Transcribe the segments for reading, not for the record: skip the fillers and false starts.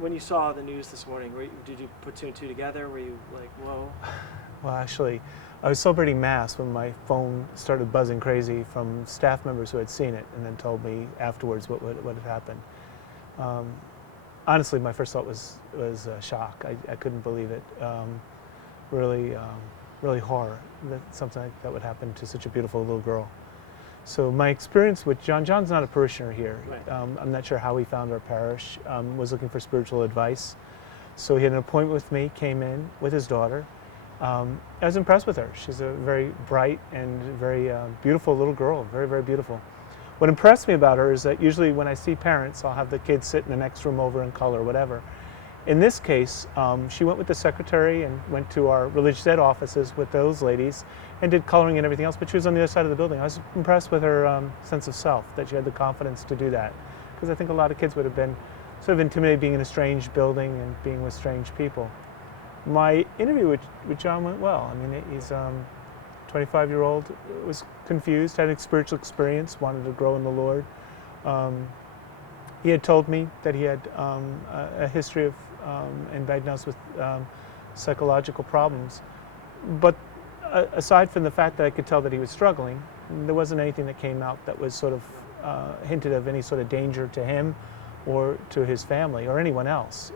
When you saw the news this morning, did you put two and two together? Were you like, whoa? Well, actually, I was celebrating Mass when my phone started buzzing crazy from staff members who had seen it and then told me afterwards what had happened. Honestly, my first thought was shock. I couldn't believe it. Really horror that something like that would happen to such a beautiful little girl. So my experience with John's not a parishioner here. Right. I'm not sure how he found our parish, was looking for spiritual advice. So he had an appointment with me, came in with his daughter. I was impressed with her. She's a very bright and very beautiful little girl, very, very beautiful. What impressed me about her is that usually when I see parents, I'll have the kids sit in the next room over and color, whatever. In this case, she went with the secretary and went to our religious ed offices with those ladies and did coloring and everything else, but she was on the other side of the building. I was impressed with her sense of self, that she had the confidence to do that. Because I think a lot of kids would have been sort of intimidated being in a strange building and being with strange people. My interview with John went well. I mean, he's 25-year-old, was confused, had a spiritual experience, wanted to grow in the Lord. He had told me that he had a history of and diagnosed with psychological problems. But aside from the fact that I could tell that he was struggling, there wasn't anything that came out that was sort of hinted of any sort of danger to him or to his family or anyone else.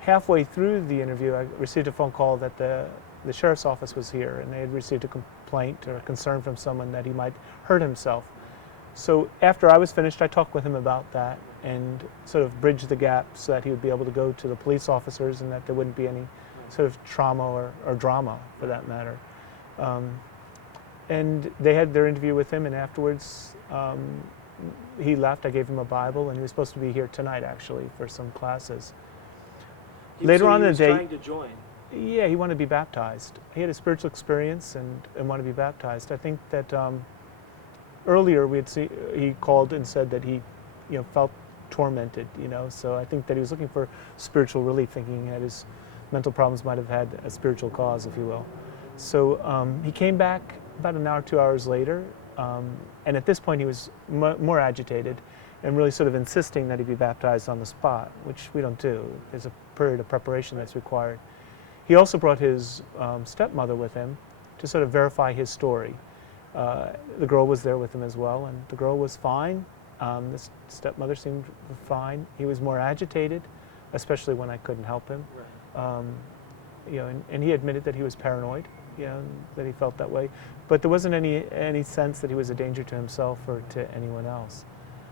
Halfway through the interview, I received a phone call that the sheriff's office was here and they had received a complaint or a concern from someone that he might hurt himself. So after I was finished, I talked with him about that and sort of bridged the gap so that he would be able to go to the police officers and that there wouldn't be any sort of trauma or drama, for that matter. And they had their interview with him, and afterwards he left. I gave him a Bible, and he was supposed to be here tonight, actually, for some classes. Later on in the day, trying to join. Yeah, he wanted to be baptized. He had a spiritual experience and wanted to be baptized. I think that earlier he called and said that he, felt tormented. So I think that he was looking for spiritual relief, thinking that his mental problems might have had a spiritual cause, if you will. So he came back about an hour, 2 hours later, and at this point he was more agitated and really sort of insisting that he be baptized on the spot, which we don't do. There's a period of preparation that's required. He also brought his stepmother with him to sort of verify his story. The girl was there with him as well, and the girl was fine. The stepmother seemed fine. He was more agitated, especially when I couldn't help him. Right. And he admitted that he was paranoid, that he felt that way. But there wasn't any sense that he was a danger to himself or to anyone else.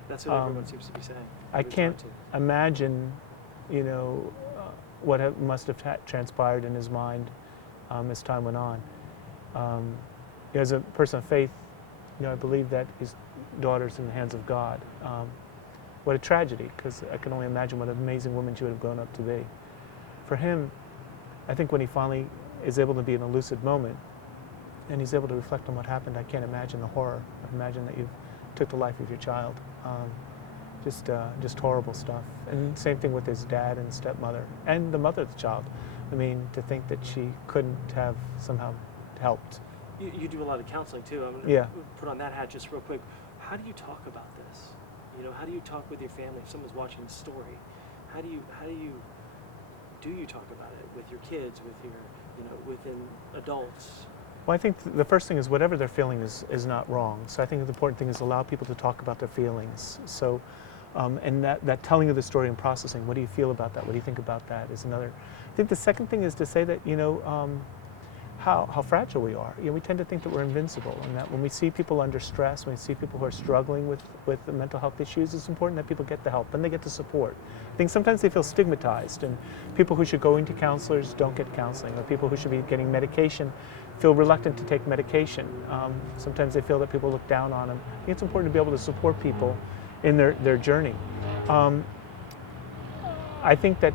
That's what everyone seems to be saying. I can't imagine, what must have transpired in his mind as time went on. As a person of faith, I believe that his daughter's in the hands of God. What a tragedy, because I can only imagine what an amazing woman she would have grown up to be. For him, I think when he finally is able to be in a lucid moment and he's able to reflect on what happened, I can't imagine the horror. Imagine that you took the life of your child. Just horrible stuff. And same thing with his dad and stepmother and the mother of the child. I mean, to think that she couldn't have somehow helped. You do a lot of counseling too. I'm Yeah. Put on that hat just real quick. How do you talk about this? How do you talk with your family if someone's watching the story? How do you talk about it with your kids, with your within adults? Well, I think the first thing is whatever they're feeling is not wrong. So I think the important thing is allow people to talk about their feelings. So, and that telling of the story and processing, what do you feel about that? What do you think about that is another. I think the second thing is to say that, how fragile we are. We tend to think that we're invincible, and that when we see people under stress, when we see people who are struggling with the mental health issues, it's important that people get the help and they get the support. I think sometimes they feel stigmatized, and people who should go into counselors don't get counseling, or people who should be getting medication feel reluctant to take medication. Sometimes they feel that people look down on them. I think it's important to be able to support people in their journey. I think that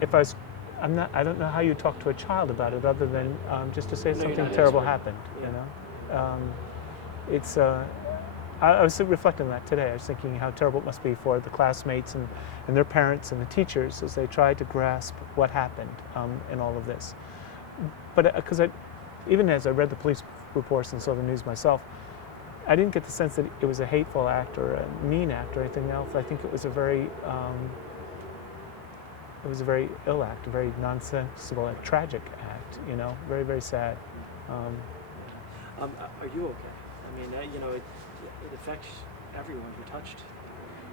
if I was I don't know how you talk to a child about it other than just to say something terrible happened. I was reflecting on that today. I was thinking how terrible it must be for the classmates and their parents and the teachers as they try to grasp what happened in all of this. But because even as I read the police reports and saw the news myself, I didn't get the sense that it was a hateful act or a mean act or anything else. I think it was a very it was a very ill act, a very nonsensical, a tragic act. You know, very, very sad. Um, Are you okay? I mean, you know, it affects everyone who touched.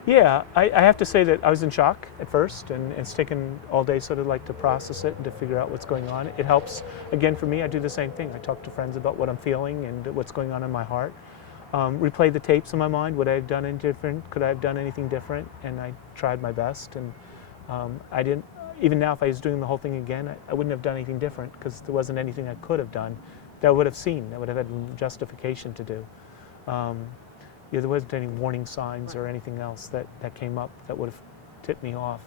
Yeah, I have to say that I was in shock at first, and it's taken all day sort of like to process it and to figure out what's going on. It helps, again, for me, I do the same thing. I talk to friends about what I'm feeling and what's going on in my heart. Replay the tapes in my mind. Would I have done any different? Could I have done anything different? And I tried my best, and I didn't, even now if I was doing the whole thing again, I wouldn't have done anything different because there wasn't anything I could have done that I would have seen, that would have had justification to do. Yeah, there wasn't any warning signs or anything else that came up that would have tipped me off.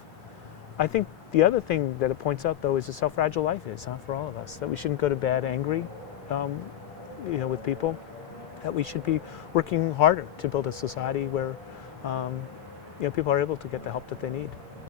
I think the other thing that it points out, though, is just how fragile life is, huh, for all of us. That we shouldn't go to bed angry, you know, with people. That we should be working harder to build a society where, you know, people are able to get the help that they need.